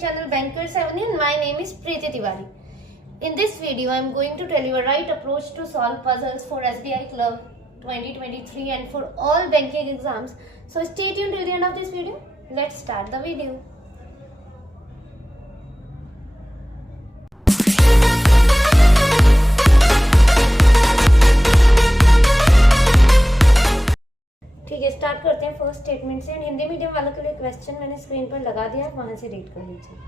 channel Bankers Avenue and my name is Preeti Tiwari. In this video, I am going to tell you a right approach to solve puzzles for SBI Clerk 2023 and for all banking exams. So stay tuned till the end of this video. Let's start the video. ठीक है, start करते हैं first statement से। Hindi medium वालों के लिए question मैंने screen पर लगा दिया, आप वहां से रीड कर लीजिए।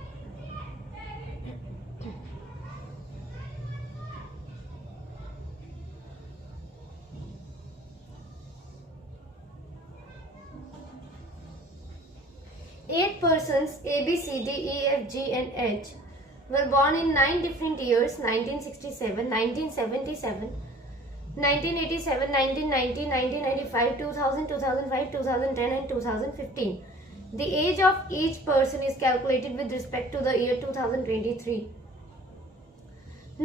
Eight persons A, B, C, D, E, F, G and H were born in 9 different years: 1967, 1977, 1987, 1990, 1995, 2000, 2005, 2010 and 2015. The age of each person is calculated with respect to the year 2023.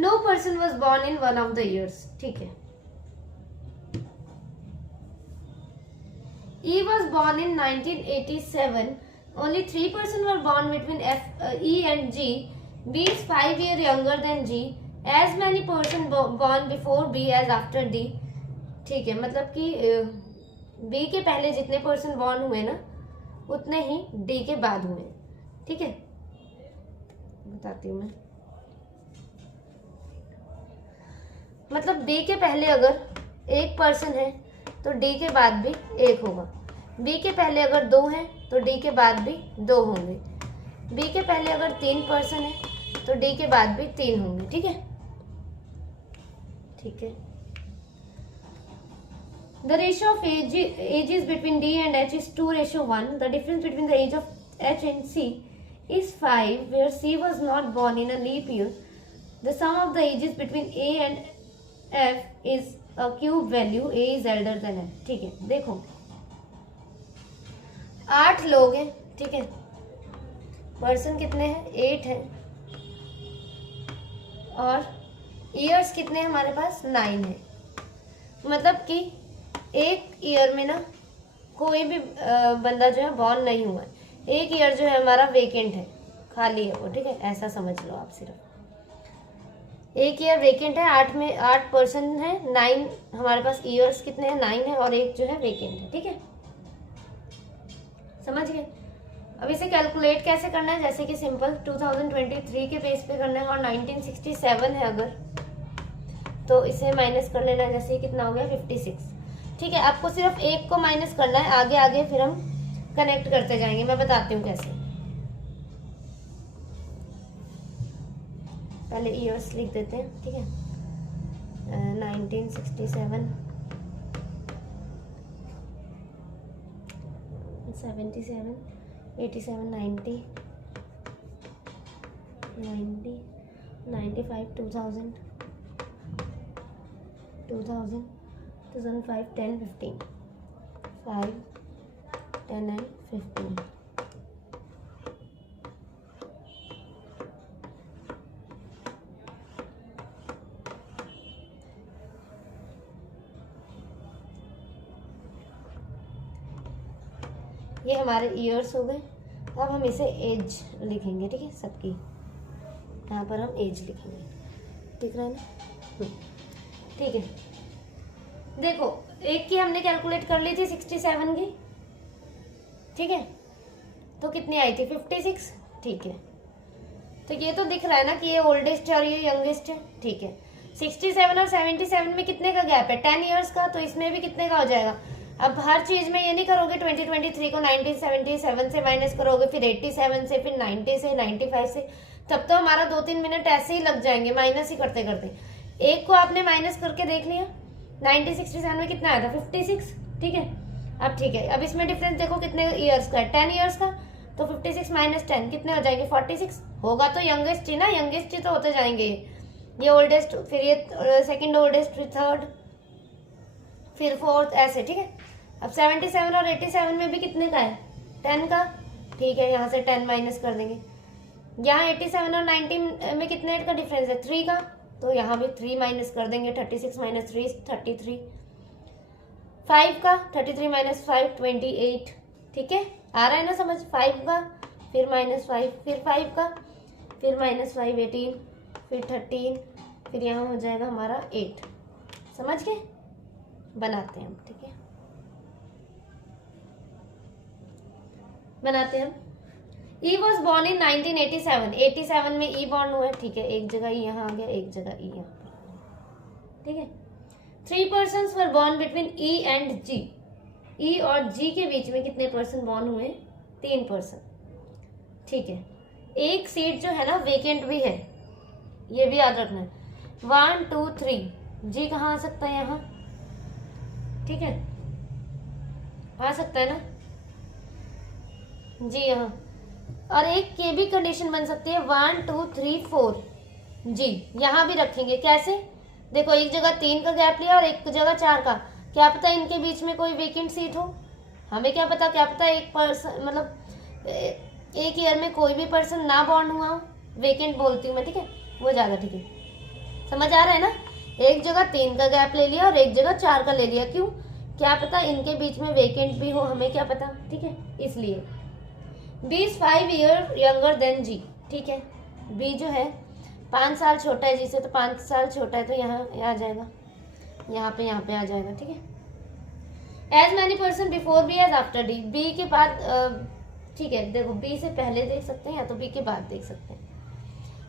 No person was born in one of the years. ठीक है। E was born in 1987. Only 3 persons were born between E and G. B is 5 years younger than G. As many persons born before B as after D. ठीक है, मतलब कि B के पहले जितने person born हुए ना उतने ही D के बाद हुए। ठीक है, बताती हूँ मैं। मतलब B के पहले अगर एक पर्सन है तो D के बाद भी एक होगा। B के पहले अगर 2 हैं तो D के बाद भी 2 होंगे। B के पहले अगर 3 पर्सन है तो D के बाद भी 3 होंगे। ठीक है, ठीक है। The ratio of ages between D and H is 2:1. The difference between the age of H and C is 5, where C was not born in a leap year. The sum of the ages between A and F is a cube value. A is elder than F. ठीक है, देखो 8 लोग हैं। ठीक है, person कितने हैं? 8 हैं और ईयर्स कितने हैं हमारे पास? 9 है। मतलब कि एक ईयर में ना कोई भी बंदा जो है बॉर्न नहीं हुआ है। एक ईयर जो है हमारा वेकेंट है, खाली है वो। ठीक है, ऐसा समझ लो आप। सिर्फ एक ईयर वेकेंट है। 8 में 8 पर्सन है, 9 हमारे पास ईयर्स कितने हैं? 9 है और एक जो है वेकेंट है। ठीक है, समझ गए। अब इसे कैलकुलेट कैसे करना है? जैसे कि सिंपल 2023 के बेस पे करना है और 1967 है अगर, तो इसे माइनस कर लेना है। जैसे ये कितना हो गया? 56। ठीक है, आपको सिर्फ एक को माइनस करना है, आगे आगे फिर हम कनेक्ट करते जाएंगे। मैं बताती हूँ कैसे। पहले ईयर्स लिख देते हैं। ठीक है, 1967, 77, 87, 90, 90, 95, 2000, 2000, 2005, 10, 15, 5, 10 and 15. ये हमारे ईयर्स हो गए। अब हम इसे एज लिखेंगे। ठीक है, सबकी यहाँ पर हम एज लिखेंगे। दिख रहा है ना? ठीक है, देखो एक की हमने कैलकुलेट कर ली थी 67 की। ठीक है, तो कितनी आई थी? 56। ठीक है, तो ये तो दिख रहा है ना कि ये ओल्डेस्ट है और ये यंगेस्ट है। ठीक है, 67 और 77 में कितने का गैप है? 10 ईयर्स का। तो इसमें भी कितने का हो जाएगा? अब हर चीज में ये नहीं करोगे 2023 को 1977 से माइनस करोगे, फिर 87 से, फिर 90 से, 95 से, तब तो हमारा 2-3 मिनट ऐसे ही लग जाएंगे माइनस ही करते करते। एक को आपने माइनस करके देख लिया। 1967 में कितना आया था? 56। ठीक है, अब ठीक है, अब इसमें डिफरेंस देखो कितने ईयर्स का है? 10 ईयर्स का। तो 56 माइनस 10 कितने हो जाएंगे? 46 होगा। तो यंगेस्ट ही ना, यंगेस्ट ही तो होते जाएंगे। ये ओल्डेस्ट, फिर ये सेकेंड ओल्डेस्ट, फिर थर्ड, फिर फोर्थ, ऐसे। ठीक है, अब 77 और 87 में भी कितने का है? 10 का। ठीक है, यहाँ से 10 माइनस कर देंगे। यहाँ 87 और 19 में कितने का डिफरेंस है? 3 का। तो यहाँ भी 3 माइनस कर देंगे। 36 माइनस 3 33। 5 का 33 माइनस 5 28। ठीक है, आ रहा है ना समझ? 5 का फिर -5, फिर 5 का, फिर -5 18, फिर 13, फिर यहाँ हो जाएगा हमारा 8। समझ गए? बनाते हैं हम, ठीक है, बनाते हैं हम। ई वॉज बॉर्न इन 1987, 87 में ई बॉर्न हुआ है, ठीक है, एक जगह ई यहाँ आ गया, एक जगह ई यहाँ पर, ठीक है। 3 persons were born between E and G, E और जी के बीच में कितने पर्सन बॉर्न हुए? 3 पर्सन, ठीक है। एक सीट जो है ना वेकेंट भी है, ये भी याद रखना है। 1 2 3, जी कहाँ आ सकता है? यहाँ, ठीक है, आ सकता है ना जी, यहाँ। और एक ये भी कंडीशन बन सकती है 1 2 3 4, जी यहाँ भी रखेंगे। कैसे? देखो, एक जगह 3 का गैप लिया और एक जगह 4 का, क्या पता इनके बीच में कोई वेकेंट सीट हो, हमें क्या पता एक पर्सन, मतलब एक ईयर में कोई भी पर्सन ना बॉर्न हुआ हो, वेकेंट बोलती हूँ मैं, ठीक है, वो ज़्यादा ठीक है। समझ आ रहा है ना? एक जगह 3 का गैप ले लिया और एक जगह 4 का ले लिया, क्यों? क्या पता इनके बीच में वेकेंट भी हो, हमें क्या पता, ठीक है, इसलिए। B is 5 year younger than G, ठीक है, बी जो है 5 साल छोटा है जी से, तो 5 साल छोटा है तो यहाँ आ जाएगा, यहाँ पे आ जाएगा, ठीक है। As many person before B as after D, B के बाद, ठीक है, देखो बी से पहले देख सकते हैं या तो बी के बाद देख सकते हैं।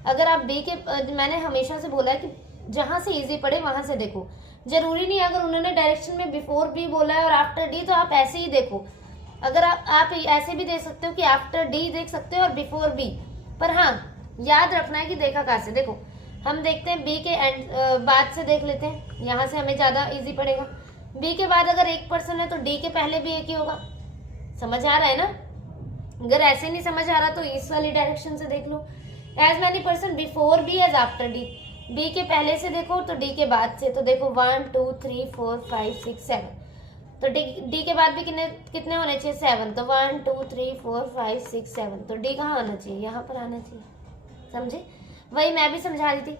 अगर आप बी के, मैंने हमेशा से बोला है कि जहाँ से इजी पड़े वहां से देखो, जरूरी नहीं अगर उन्होंने डायरेक्शन में बिफोर बी बोला है और आफ्टर डी तो आप ऐसे ही देखो। अगर आप ऐसे भी देख सकते हो कि आफ्टर डी देख सकते हो और बिफोर बी, पर हाँ याद रखना है कि देखा कहाँ से। देखो हम देखते हैं बी के एंड बाद से देख लेते हैं, यहाँ से हमें ज़्यादा इजी पड़ेगा। बी के बाद अगर एक पर्सन है तो डी के पहले भी एक ही होगा। समझ आ रहा है ना? अगर ऐसे नहीं समझ आ रहा तो इस वाली डायरेक्शन से देख लो। As many person before B as after D, B के पहले से देखो तो डी के बाद से, तो देखो 1 2 3 4 5 6 7, तो डी के बाद भी कितने होने चाहिए? 7, तो 1 2 3 4 5 6 7, तो डी कहाँ आना चाहिए? यहाँ पर आना चाहिए। समझे? वही मैं भी समझा रही थी।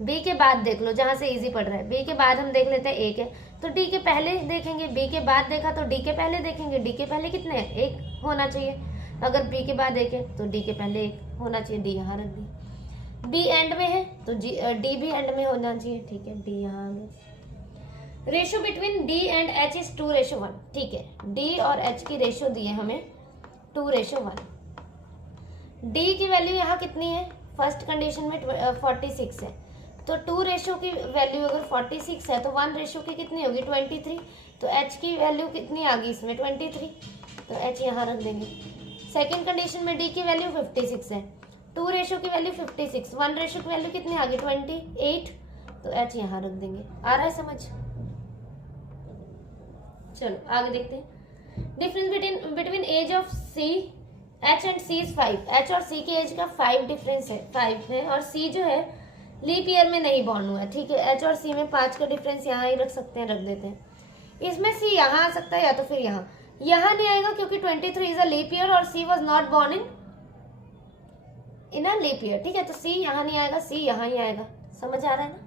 बी के बाद देख लो जहाँ से इजी पड़ रहा है। बी के बाद हम देख लेते हैं एक है, तो डी के पहले देखेंगे। बी के बाद देखा तो डी के पहले देखेंगे। डी के पहले कितने हैं? एक होना चाहिए। अगर बी के बाद एक है तो डी के पहले एक होना चाहिए, डी यहाँ रख दी। बी एंड में है तो डी भी एंड में होना चाहिए, ठीक है, डी यहाँ आ गया। Ratio between D and H is 2:1, ठीक है, डी और एच की रेशो दी है हमें 2:1। डी की वैल्यू यहाँ कितनी है? फर्स्ट कंडीशन में 46 है, तो 2 रेशो की वैल्यू अगर 46 है तो 1 रेशो की कितनी होगी? 23। तो एच की वैल्यू कितनी आ गई इसमें? 23, तो एच यहाँ रख देंगे। सेकेंड कंडीशन में डी की वैल्यू 56 है, 2 रेशो की वैल्यू 56, 1 रेशो की वैल्यू कितनी आ गई? 28, तो एच यहाँ रख देंगे। आ रहा है समझ? चलो आगे देखते हैं। Difference between age of C, H and C is 5। H और सी की एज का 5 डिफरेंस है, 5 है, और सी जो है लीप ईयर में नहीं बॉर्न हुआ है, ठीक है। एच और सी में 5 का डिफरेंस यहाँ ही रख सकते हैं, रख देते हैं। इसमें सी यहाँ आ सकता है या तो फिर यहाँ नहीं आएगा क्योंकि 23 इज अ लीप ईयर और C was not born in a leap year, ठीक है। तो सी यहाँ नहीं आएगा, सी यहाँ ही आएगा। समझ आ रहा है ना?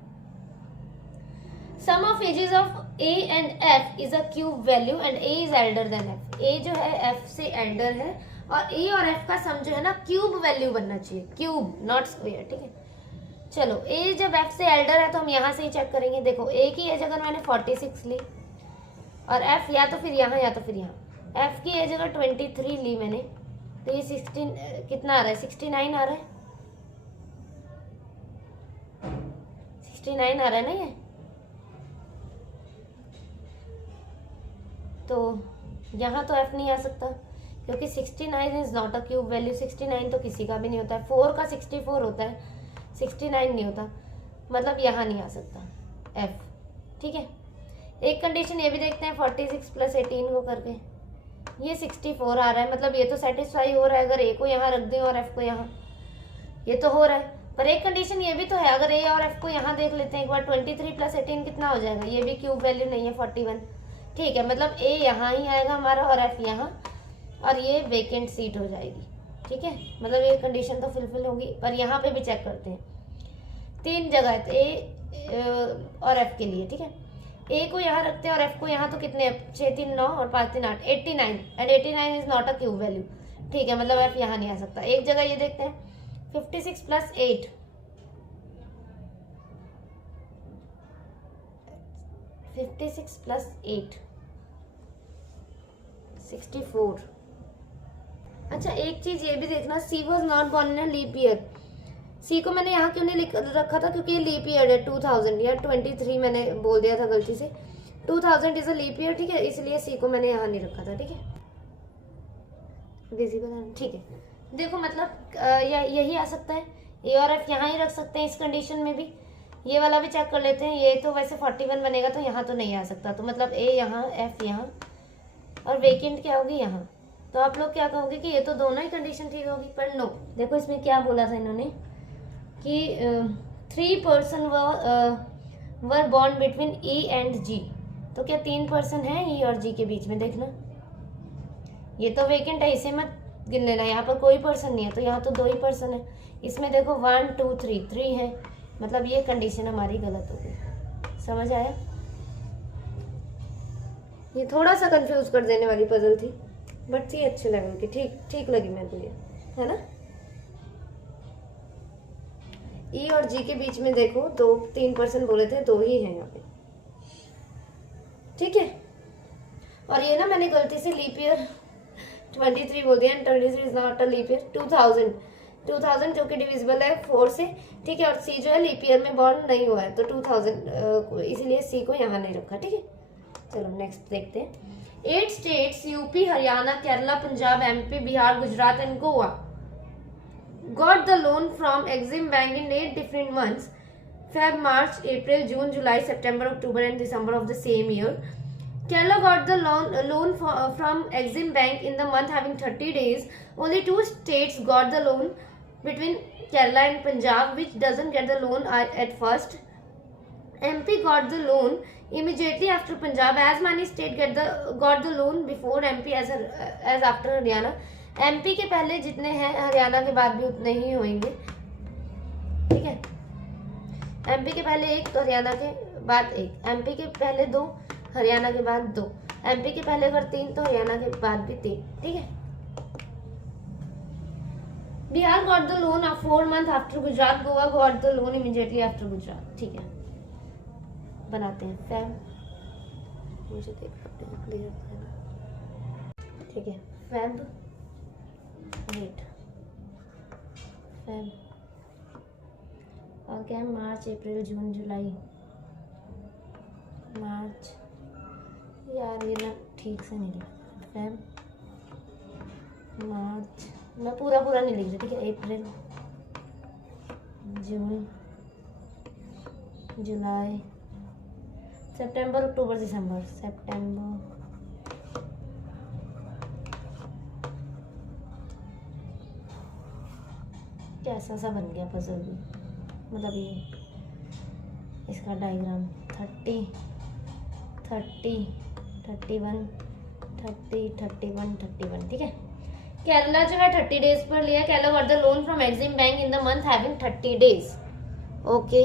Sum of ages of A and F is a cube value and A is elder than F. A जो है एफ से एल्डर है और ए और एफ का सम जो है ना क्यूब वैल्यू बनना चाहिए, क्यूब नॉट स्क्वायर, ठीक है। चलो ए जब एफ से एल्डर है तो हम यहाँ से ही चेक करेंगे। देखो ए की एज अगर मैंने 46 ली और एफ या तो फिर यहाँ या तो फिर यहाँ, एफ की एज अगर 23 ली मैंने तो ये 16 कितना आ रहा है? 69 आ रहा है, 69 आ रहा है ना ये। तो यहाँ तो एफ नहीं आ सकता क्योंकि 69 is not a cube value. 69 तो किसी का भी नहीं होता है, 4 का 64 होता है, 69 नहीं होता, मतलब यहाँ नहीं आ सकता एफ, ठीक है। एक कंडीशन ये भी देखते हैं 46 + 18 को करके, ये 64 आ रहा है, मतलब ये तो सेटिस्फाई हो रहा है। अगर ए को यहाँ रख दें और एफ को यहाँ, ये तो हो रहा है। पर एक कंडीशन ये भी तो है, अगर ए और एफ को यहाँ देख लेते हैं एक बार, 23 + 18 कितना हो जाएगा? ये भी क्यूब वैल्यू नहीं है, 41, ठीक है। मतलब ए यहाँ ही आएगा हमारा और एफ यहाँ, और ये वेकेंट सीट हो जाएगी, ठीक है। मतलब ये कंडीशन तो फुलफिल होगी। पर यहाँ पे भी चेक करते हैं, 3 जगह है ए और एफ के लिए, ठीक है। ए को यहाँ रखते हैं और एफ को यहाँ, तो कितने? 6 3 9 और 5 3 8, 89, and 89 is not a cube value ठीक है, मतलब एफ यहाँ नहीं आ सकता। एक जगह ये देखते हैं 56 + 8, 56 + 8 64। अच्छा एक चीज ये भी देखना, C was not born in leap year. C को मैंने यहाँ क्यों नहीं लिख रखा था, क्योंकि ये लीप ईयर है 2000 या 23 मैंने बोल दिया था गलती से। 2000 इज अ लीप ईयर, ठीक है, इसलिए सी को मैंने यहाँ नहीं रखा था। ठीक है, विजिबल है, ठीक है। देखो मतलब यही आ सकता है, ए और एफ यहाँ ही रख सकते हैं इस कंडीशन में भी। ये वाला भी चेक कर लेते हैं, ये तो वैसे 41 बनेगा तो यहाँ तो नहीं आ सकता, तो मतलब ए यहाँ, एफ यहाँ, और वेकेंट क्या होगी यहाँ। तो आप लोग क्या कहोगे कि ये तो दोनों ही कंडीशन ठीक होगी, पर नो। देखो इसमें क्या बोला था इन्होंने कि 3 person were born between E and G. तो क्या 3 पर्सन है ई और जी के बीच में? देखना ये तो वेकेंट है, इसे मत गिन लेना, यहाँ पर कोई पर्सन नहीं है, तो यहाँ तो 2 ही पर्सन है। इसमें देखो 1 2 3 3 है, मतलब ये कंडीशन हमारी गलत हो गई। समझ आया? ये थोड़ा सा कंफ्यूज कर देने वाली पजल थी, बट थी अच्छे लेवल की, ठीक लगी मेरे को ये, है ना। ई और जी के बीच में देखो 3 पर्सन बोले थे, 2 ही हैं यहाँ पे, ठीक है। और ये ना मैंने गलती से लीप ईयर 23 बोल दिया, 23 is not a leap year. 2000 जो कि डिविजिबल है 4 से, ठीक है। और सी जो है लीप ईयर में बॉर्न नहीं हुआ है, तो 2000 इसलिए सी को यहाँ नहीं रखा, ठीक है। चलो नेक्स्ट देखते हैं। 8 states UP, Haryana, Kerala, Punjab, MP, Bihar, Gujarat and Goa got the loan from Exim Bank in 8 different months: Feb, March, April, June, July, September, October and December of the same year. Kerala got the loan from Exim Bank in the month having 30 days. Only 2 states got the loan between Kerala and Punjab, which doesn't get the loan at first. MP got the loan immediately after Punjab. As many states got the loan before MP as after Haryana. MP के पहले जितने हैं हरियाणा के बाद भी उतने ही होंगे, ठीक है। MP के पहले 1 तो हरियाणा के बाद 1, MP के पहले 2 हरियाणा के बाद 2, MP के पहले अगर 3 तो हरियाणा के बाद भी 3, ठीक है। Bihar got the loan 4 months after Gujarat, Goa got the loan immediately after Gujarat, ठीक है। बनाते हैं फैब, मुझे देख सकते हैं क्लियर, ठीक है। फैब वेट, फैब और क्या है, मार्च, अप्रैल, जून, जुलाई, मार्च, यार ये ना ठीक से नहीं लिखा, फैब, मार्च, मैं पूरा नहीं लिख रही, ठीक है। अप्रैल, जून, जुलाई, सितंबर, अक्टूबर, दिसंबर, सितंबर, कैसा सा बन गया पजल भी, मतलब ये इसका डायग्राम 30 31 30 31 31, ठीक है। केरला जो है 30 डेज पर लिया। Kerala got the loan from Exim bank in the month having 30 days, okay.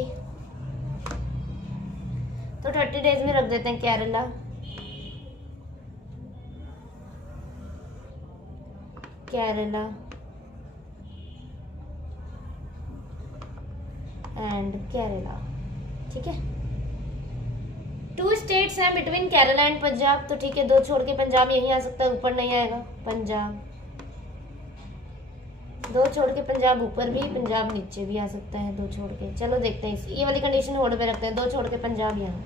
तो 30 डेज में रख देते हैं केरला, एंड केरला, ठीक है। 2 स्टेट्स हैं बिटवीन केरला एंड पंजाब, तो ठीक है, 2 छोड़ के पंजाब यहीं आ सकता है, ऊपर नहीं आएगा। पंजाब 2 छोड़ के पंजाब ऊपर भी, पंजाब नीचे भी आ सकता है 2 छोड़ के। चलो देखते हैं, ये वाली कंडीशन होल्ड पे रखते हैं। 2 छोड़ के पंजाब यहाँ,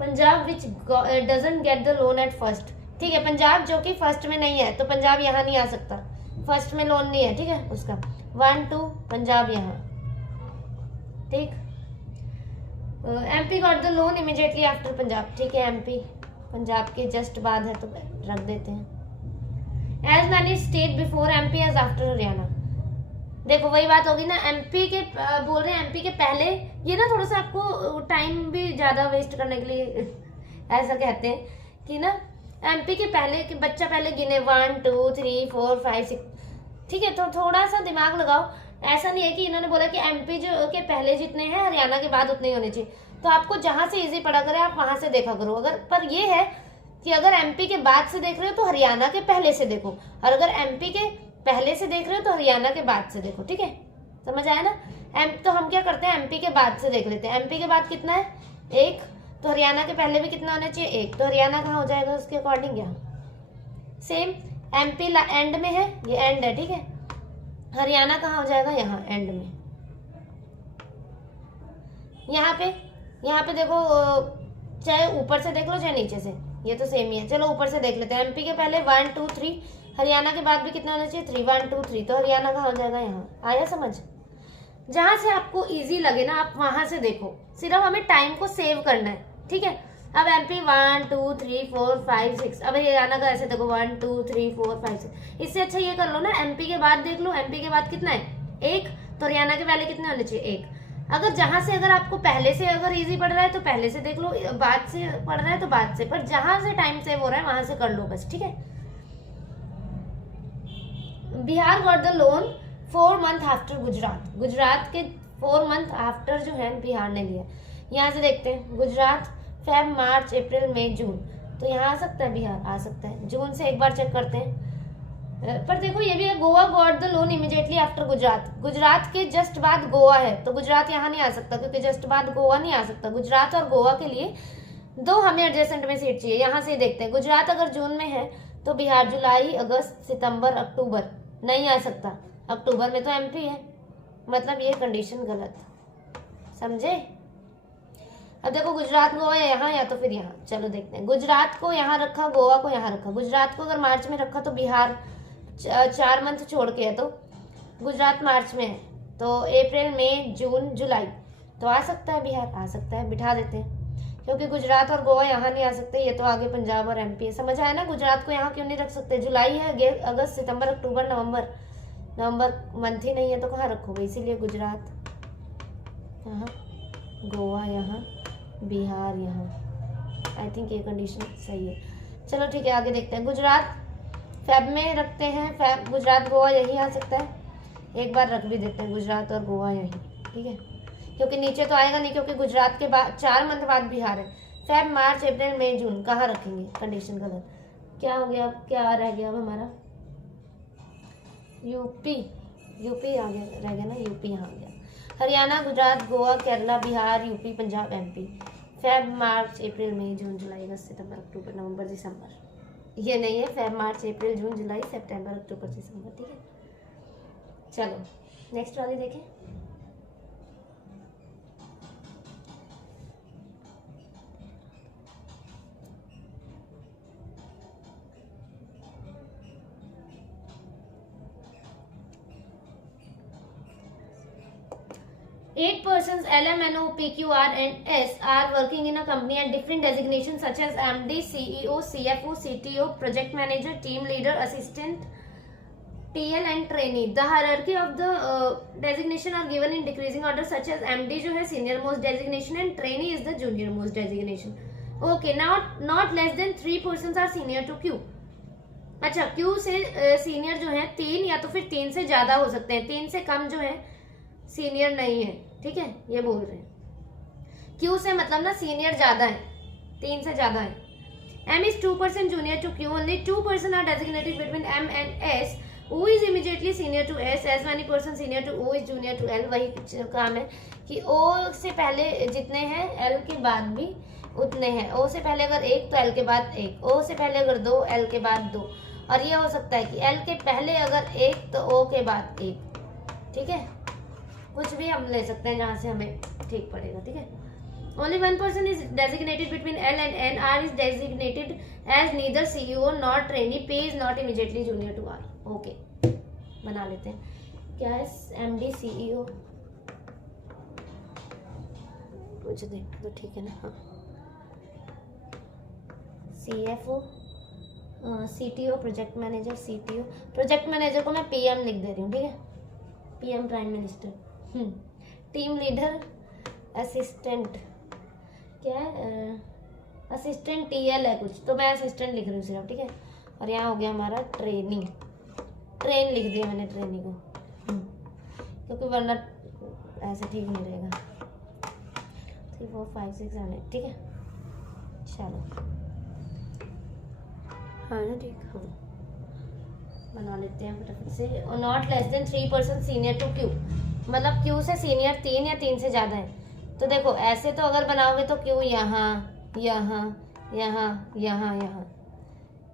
पंजाब विच doesn't get the loan at first, ठीक है। पंजाब जो कि फर्स्ट में नहीं है, तो पंजाब यहाँ नहीं आ सकता, फर्स्ट में लोन नहीं है, ठीक है उसका। 1 2 पंजाब यहाँ, ठीक। MP got the loan immediately after Punjab, ठीक है। MP पंजाब के जस्ट बाद है तो रख देते हैं। As many state before MP as after Haryana, देखो वही बात होगी ना, MP के बोल रहे हैं MP के पहले, ये ना थोड़ा सा आपको टाइम भी ज़्यादा वेस्ट करने के लिए ऐसा कहते हैं कि ना MP के पहले कि बच्चा पहले गिने 1 2 3 4 5 6, ठीक है। तो थोड़ा सा दिमाग लगाओ, ऐसा नहीं है कि इन्होंने बोला कि MP जो के पहले जितने हैं हरियाणा के बाद उतने ही होने चाहिए, तो आपको जहाँ से इजी पड़ा करे आप वहाँ से देखा करो। अगर पर ये है कि अगर एमपी के बाद से देख रहे हो तो हरियाणा के पहले से देखो, और अगर एमपी के पहले से देख रहे हो तो हरियाणा के बाद से देखो। ठीक है, समझ आया ना। तो हम क्या करते हैं, एमपी के बाद से देख लेते हैं। एमपी के बाद कितना है, 1, तो हरियाणा के पहले भी कितना होना चाहिए, 1, तो हरियाणा कहाँ हो जाएगा उसके अकॉर्डिंग, यहाँ। सेम एमपी एंड में है, ये एंड है, ठीक है, हरियाणा कहाँ हो जाएगा, यहाँ एंड में। यहाँ पे देखो, चाहे ऊपर से देख लो चाहे नीचे से, ये तो सेम ही है। चलो ऊपर से देख लेते हैं। एमपी के पहले 1 2 3, हरियाणा के बाद भी कितना होना चाहिए, 3, 1 2 3, तो हरियाणा कहाँ हो जाएगा, यहाँ। आया समझ। जहां से आपको इजी लगे ना आप वहां से देखो, सिर्फ हमें टाइम को सेव करना है। ठीक है, अब एमपी 1 2 3 4 5 6, अब हरियाणा का ऐसे देखो 1 2 3 4 5 6। इससे अच्छा ये कर लो ना, एमपी के बाद देख लो, एमपी के बाद कितना है, 1, तो हरियाणा के पहले कितने होने चाहिए, 1। अगर जहां से अगर आपको पहले से अगर इजी पड़ रहा है तो पहले से देख लो, बाद से पड़ रहा है तो बाद से, पर जहां से टाइम सेव हो रहा है वहां से कर लो बस। ठीक है, Bihar got the loan 4 month after Gujarat, Gujarat के 4 मंथ आफ्टर जो है बिहार ने लिया। यहाँ से देखते हैं, गुजरात फेब मार्च अप्रैल मई जून, तो यहाँ आ सकता है बिहार, आ सकता है। जून से एक बार चेक करते हैं, पर देखो ये भी है, Goa got the loan immediately after Gujarat, Gujarat के जस्ट बाद गोवा है, तो गुजरात यहाँ नहीं आ सकता क्योंकि जस्ट बाद गोवा नहीं आ सकता। गुजरात और गोवा के लिए 2 हमें एडजेसेंट में सीट चाहिए। यहाँ से देखते हैं, गुजरात अगर जून में है तो बिहार जुलाई अगस्त सितंबर अक्टूबर नहीं आ सकता, अक्टूबर में तो एमपी है, मतलब ये कंडीशन गलत, समझे। अब देखो गुजरात गोवा यहाँ या तो फिर यहाँ, चलो देखते हैं। गुजरात को यहाँ रखा, गोवा को यहाँ रखा। गुजरात को अगर मार्च में रखा तो बिहार 4 मंथ छोड़ के है, तो गुजरात मार्च में है, तो अप्रैल मई जून जुलाई, तो आ सकता है बिहार, आ सकता है, बिठा देते हैं। क्योंकि गुजरात और गोवा यहाँ नहीं आ सकते, ये तो आगे पंजाब और एमपी है। समझ आया ना, गुजरात को यहाँ क्यों नहीं रख सकते, जुलाई है, अगस्त सितंबर अक्टूबर नवंबर, नवंबर मंथ ही नहीं है तो कहाँ रखोगे, इसीलिए गुजरात यहाँ, गोवा यहाँ, बिहार यहाँ। आई थिंक ये कंडीशन सही है। चलो ठीक है, आगे देखते हैं। गुजरात फेब में रखते हैं, फेब गुजरात गोवा यही आ सकता है, एक बार रख भी देते हैं गुजरात और गोवा यही। ठीक है, क्योंकि नीचे तो आएगा नहीं, क्योंकि गुजरात के बाद 4 मंथ बाद बिहार है। फेब मार्च अप्रैल मई जून कहाँ रखेंगे, कंडीशन गलत। क्या हो गया, क्या रह गया अब हमारा, यूपी, यूपी आ गया, रह गया ना, यूपी यहाँ आ गया। Haryana Gujarat Goa Kerala Bihar UP Punjab MP. Feb March April मई जून जुलाई अगस्त सितंबर अक्टूबर नवंबर दिसंबर, ये नहीं है, फेब मार्च अप्रैल जून जुलाई सितंबर अक्टूबर दिसंबर। ठीक है, चलो नेक्स्ट वाली देखें। 8 persons L, M, N, O, P, Q, R and S are working in a company at different designations such as MD, CEO, CFO, CTO, project manager, team leader, assistant, TL and trainee. The hierarchy of the designation are given in decreasing order such as MD जो है senior most designation and trainee is the junior most designation. Okay, now not less than 3 persons are senior to Q. अच्छा, Q से senior जो है 3 या तो फिर 3 से ज्यादा हो सकते हैं, 3 से कम जो है सीनियर नहीं है। ठीक है, ये बोल रहे हैं। Q से मतलब ना सीनियर ज्यादा है, 3 से ज्यादा है। M is 2% junior to Q, only 2% are designated between M and S. O is immediately senior to S, as many person senior to O is junior to L. वही काम है कि O से पहले जितने हैं L के बाद भी उतने हैं। O से पहले अगर 1 तो L के बाद 1, O से पहले अगर 2 L के बाद 2, और ये हो सकता है कि L के पहले अगर 1 तो O के बाद 1। ठीक है, कुछ भी हम ले सकते हैं जहाँ से हमें ठीक पड़ेगा। ठीक है, only 1 person is designated between L and N. R is designated as neither CEO nor trainee. P is not immediately junior to R. Okay, बना लेते हैं। क्या है MD CEO, कुछ देख तो ठीक है ना। हाँ, CFO, CTO project manager, CTO project manager को मैं PM लिख दे रही हूँ। ठीक है, PM prime minister. Team leader, assistant, क्या है असिस्टेंट TL है कुछ, तो मैं असिस्टेंट लिख रही हूँ सिर्फ। ठीक है, और यहाँ हो गया हमारा ट्रेनिंग, ट्रेन लिख दिया मैंने ट्रेनी को, क्योंकि वरना ऐसे ठीक नहीं रहेगा। 3 4 5 6 7 8। ठीक है, चलो हाँ ना, ठीक, हाँ बना लेते हैं फटाफट से। और not less than 3% senior to Q, मतलब क्यू से सीनियर 3 या 3 से ज़्यादा है। तो देखो ऐसे तो अगर बनाओगे तो क्यू यहाँ यहाँ यहाँ यहाँ यहाँ,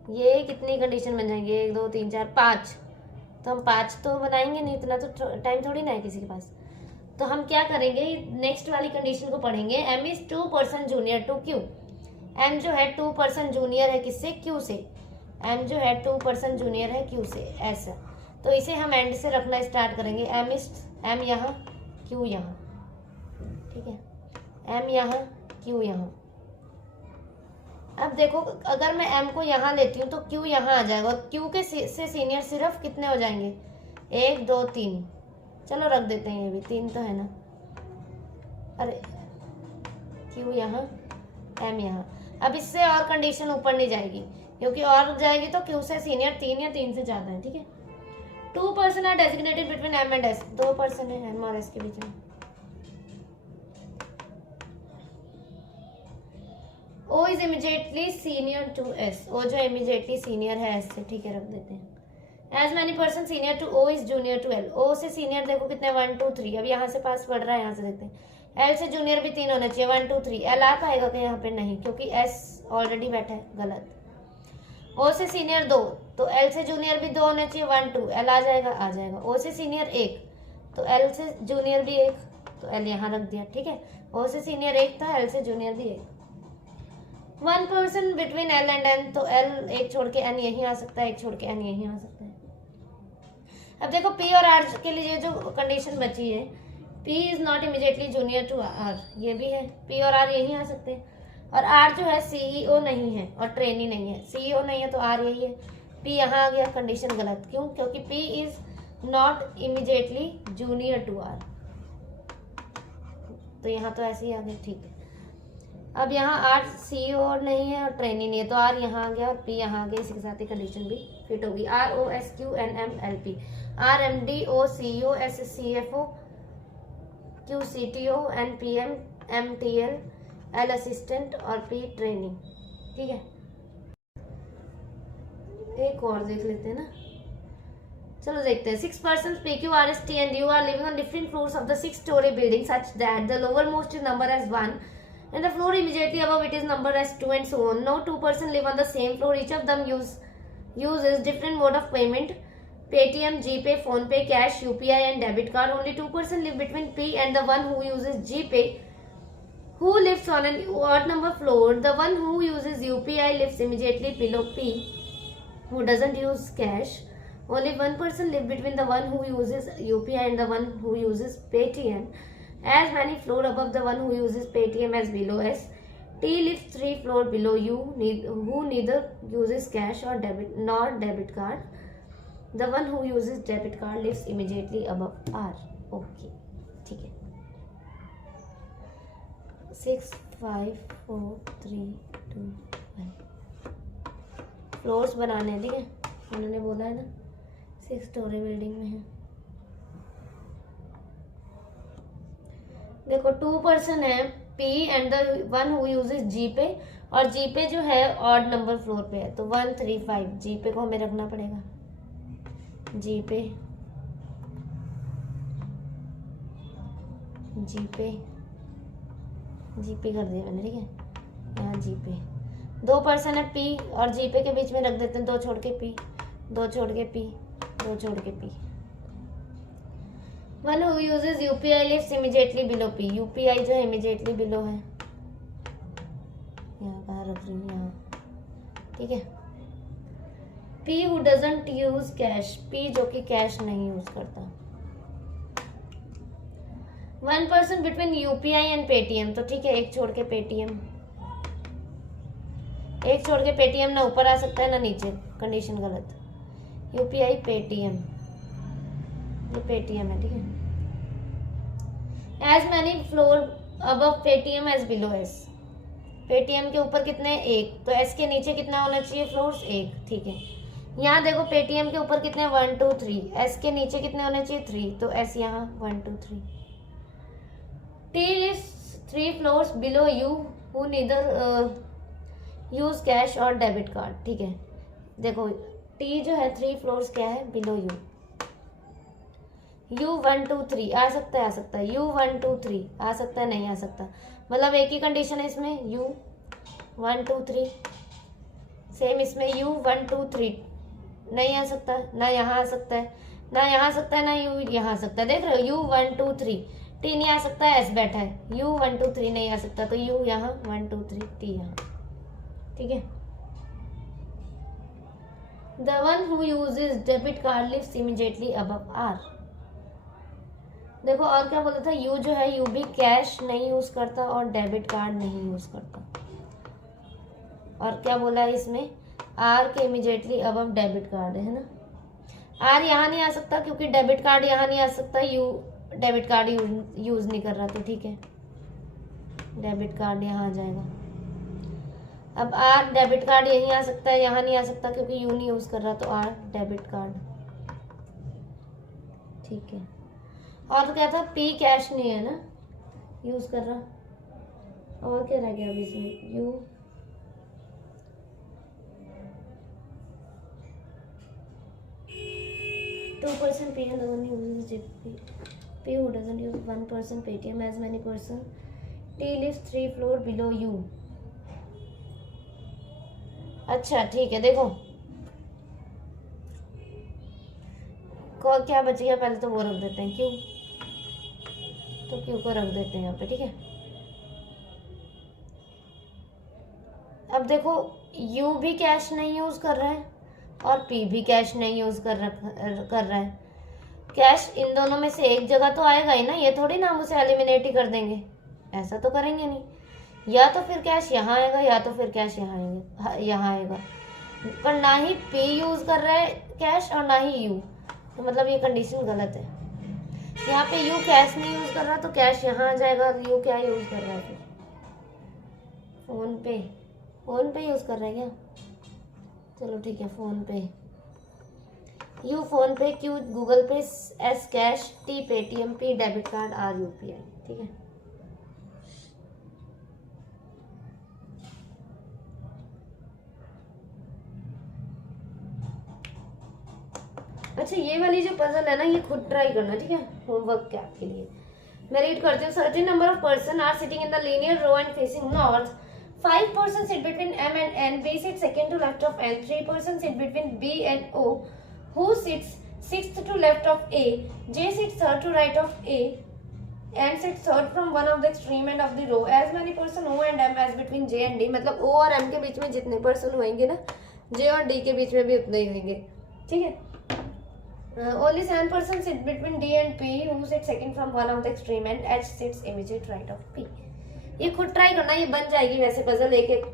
ये कितनी कंडीशन बन जाएंगी, 1 2 3 4 5। तो हम 5 तो बनाएंगे नहीं, इतना तो टाइम थोड़ी ना है किसी के पास। तो हम क्या करेंगे, नेक्स्ट वाली कंडीशन को पढ़ेंगे। M is 2% junior to Q. M जो है 2% जूनियर है किससे, क्यू से। एम जो है 2% जूनियर है क्यू से, ऐसा। तो इसे हम एंड से रखना स्टार्ट करेंगे। एम यहाँ, क्यू यहाँ, ठीक है, एम यहाँ, क्यू यहाँ। अब देखो अगर मैं एम को यहाँ लेती हूँ तो क्यू यहाँ आ जाएगा, और क्यू के से सीनियर सिर्फ कितने हो जाएंगे, 1 2 3। चलो रख देते हैं, ये भी 3 तो है ना। अरे क्यू यहाँ, एम यहाँ। अब इससे और कंडीशन ऊपर नहीं जाएगी, क्योंकि और जाएगी तो क्यू से सीनियर 3 या 3 से ज़्यादा है, ठीक है। 2% are designated between M and S. 2% है एम और एस के बीच में। O is immediately senior to S. O जो इमीडिएटली सीनियर है एस से, ठीक है, रख देते हैं। As many person senior to O is junior to L. O से सीनियर देखो कितने, 1 2 3। अब यहाँ से पास पढ़ रहा है, यहाँ से देखते हैं। एल से जूनियर भी 3 होना चाहिए, 1 2 3। एल आ पाएगा क्या यहाँ पे, नहीं, क्योंकि एस ऑलरेडी बैठा है, गलत। ओ से सीनियर 2, तो एल से जूनियर भी 2 होना चाहिए, 1 2। एल आ जाएगा, आ जाएगा। ओ से सीनियर 1, तो एल से जूनियर भी 1, तो एल यहाँ रख दिया, ठीक है। ओ से सीनियर 1 था, एल से जूनियर भी 1। 1% बिटवीन एल एंड एन, तो एल एक छोड़ के एन यहीं आ सकता है, एक छोड़ के एन यहीं आ सकता है। अब देखो पी और आर के लिए जो कंडीशन बची है, P is not immediately junior to R, ये भी है। पी और आर यहीं आ सकते हैं। और आर जो है सीईओ नहीं है और ट्रेनी नहीं है। सीईओ नहीं है तो आर यही है। पी यहाँ आ गया, कंडीशन गलत, क्यों, क्योंकि P is not immediately junior to R, तो यहाँ तो ऐसे ही आ गया, ठीक है। अब यहाँ आर सीईओ नहीं है और ट्रेनी नहीं है, तो आर यहाँ आ गया और पी यहाँ आ गया। इसी के साथ ही कंडीशन भी फिट होगी। R O S Q N M L P, R M D O CEO S C F O Q C T O N P M M T L L assistant और P training, ठीक है। एक और देख लेते हैं ना, चलो देखते हैं। 6% P Q R S T and U are living on different floors of the 6-story building such that the lower most is number as 1 and the floor immediately above it is numbered as 2 and so on. No 2% live on the same floor. Each of them uses different mode of payment: Paytm, GPay, PhonePe, cash, UPI and debit card. Only 2% live between P and the one who uses GPay, who lives on an odd number floor. The one who uses UPI lives immediately below P, who doesn't use cash. Only 1% live between the one who uses UPI and the one who uses Paytm. As many floor above the one who uses Paytm as below S. T lives 3 floor below U, who neither uses cash or debit card. The one who uses debit card lives immediately above R. Okay, ठीक है। 6 5 4 3 2 1 floors बनाने हैं, ठीक है। उन्होंने बोला है ना 6-story बिल्डिंग में है। देखो 2% है P and the one who uses GPay, और जीपे जो है ऑड नंबर फ्लोर पे है, तो 1 3 5 जीपे को हमें रखना पड़ेगा। जीपे जीपे जीपे कर दिया मैंने, ठीक है। यहाँ जीपे 2% है P और जीपे के बीच में रख देते हैं 2 छोड़ के P, 2 छोड़ के P, 2 छोड़ के P। One who uses UPI lives immediately below P. UPI जो है immediately below है, यहाँ कहाँ रख रही हूँ, यहाँ, ठीक है। P who doesn't use cash, P जो कि कैश नहीं यूज करता। 1% between UPI and Paytm, तो ठीक है, एक छोड़ के Paytm, एक छोड़ के Paytm ना ऊपर आ सकता है ना नीचे, कंडीशन गलत। UPI Paytm, ये Paytm है, ठीक है। As many floor above Paytm as below S. Paytm के ऊपर कितने, 1, तो S के नीचे कितना होना चाहिए फ्लोर्स, 1, ठीक है। यहाँ देखो Paytm के ऊपर कितने, 1 2 3, S के नीचे कितने होने चाहिए, 3, तो S यहाँ 1 2 3। T is 3 floors below U, who neither use cash or debit card, ठीक है। देखो टी जो है 3 फ्लोर्स क्या है बिलो यू। U 1 2 3 आ सकता है, आ सकता है। U 1 2 3 आ सकता है, नहीं आ सकता। मतलब एक ही कंडीशन है इसमें, U 1 2 3। सेम इसमें U 1 2 3 नहीं आ सकता, ना यहाँ आ सकता है, ना यहाँ आ सकता है, ना U यहाँ आ सकता है। देख रहे हो, U 1 2 3 T नहीं आ सकता है, S बैठा है। U 1 2 3 नहीं आ सकता, तो U यहाँ 1 2 3 T यहाँ। ठीक है। The one who uses debit card lives immediately above R। देखो और क्या बोला था, यू जो है यू भी कैश नहीं यूज करता और डेबिट कार्ड नहीं यूज करता। और क्या बोला है इसमें, आर के इमीडिएटली अबव डेबिट कार्ड है ना। आर यहाँ नहीं आ सकता क्योंकि डेबिट कार्ड यहाँ नहीं आ सकता, यू डेबिट कार्ड यूज नहीं कर रहा, तो ठीक है डेबिट कार्ड यहाँ आ जाएगा। अब आर डेबिट कार्ड यहीं आ सकता है, यहाँ नहीं आ सकता क्योंकि यू नहीं यूज कर रहा, तो आर डेबिट कार्ड। ठीक है। और क्या था, पी कैश नहीं है ना यूज कर रहा। और क्या रह गया अभी इसमें, यू टू पर्सन पे who doesn't use 1 person Paytm as many person T lives 3 floor below you। अच्छा ठीक है, देखो को क्या बच गया, पहले तो वो रख देते हैं क्यों, तो क्यू को रख देते हैं यहाँ पे। ठीक है। अब देखो यू भी कैश नहीं यूज कर रहा है और पी भी कैश नहीं यूज कर रहा है। कैश इन दोनों में से एक जगह तो आएगा ही ना, ये थोड़ी ना हम उसे एलिमिनेट ही कर देंगे, ऐसा तो करेंगे नहीं। या तो फिर कैश यहाँ आएगा या तो फिर कैश यहाँ आएगा, पर ना ही पी यूज कर रहा है कैश और ना ही यू, तो मतलब ये कंडीशन गलत है। यहाँ पे यू कैश नहीं यूज कर रहा तो कैश यहाँ आ जाएगा, और यू क्या यूज कर रहा है फिर, फोन पे यूज कर रहा है क्या, चलो ठीक है PhonePe. U PhonePe, Q Google Pay, S cash, T Paytm, P debit card, R UPI. ठीक है। अच्छा ये वाली जो पजल है ना, ये खुद ट्राई करना, ठीक है, होमवर्क के आपके लिए। मैं रीड करती हूँ। Certain number of person are sitting in the linear row and facing north. 5 persons sit between M and N. B sits second to left of N. 3 persons sit between B and O. Who sits sixth to left of A? J sits third to right of A. And sits third from one of the extreme end of the row. As many persons O and M as between J and D. मतलब O और M के बीच में जितने person होंगे ना, J और D के बीच में भी उतने ही होंगे। ठीक है। Only 7 persons sit between D and P. Who sits second from one of the extreme end? H sits immediate right of P. ये खुद ट्राई करना, ये बन जाएगी वैसे पजल एक एक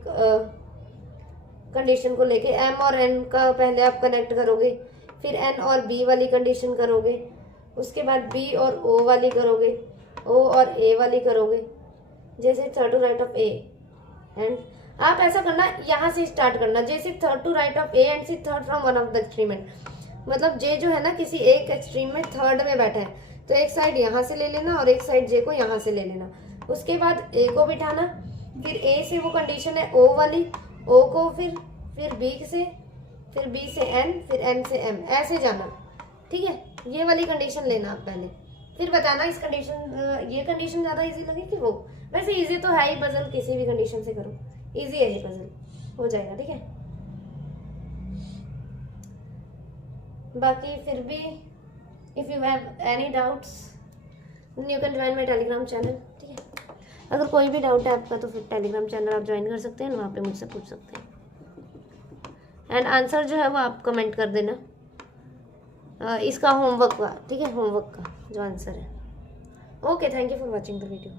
कंडीशन को लेके। एम और एन का पहले आप कनेक्ट करोगे, फिर एन और बी वाली कंडीशन करोगे, उसके बाद बी और ओ वाली करोगे, ओ और ए वाली करोगे, जैसे third to right of A. And आप ऐसा करना, यहाँ से स्टार्ट करना, जैसे third to right of A and C third from one of the extreme end. मतलब जे जो है ना किसी एक एक्सट्रीम में थर्ड में बैठा है, तो एक साइड यहाँ से ले लेना और एक साइड जे को यहाँ से ले लेना। उसके बाद ए को बिठाना, फिर ए से वो कंडीशन है ओ वाली, ओ को फिर बी से, फिर बी से एन, फिर एन से एम, ऐसे जाना। ठीक है। ये वाली कंडीशन लेना आप पहले, फिर बताना इस कंडीशन, ये कंडीशन ज़्यादा इजी लगे कि वो। वैसे इजी तो है ही पजल, किसी भी कंडीशन से करो इजी है ये पजल, हो जाएगा। ठीक है। बाकी फिर भी if you have any doubts you can join my Telegram channel. ठीक है। अगर कोई भी डाउट है आपका तो फिर टेलीग्राम चैनल आप ज्वाइन कर सकते हैं, वहाँ पे मुझसे पूछ सकते हैं। एंड आंसर जो है वो आप कमेंट कर देना इसका होमवर्क का। ठीक है, होमवर्क का जो आंसर है। Okay, thank you for watching the video.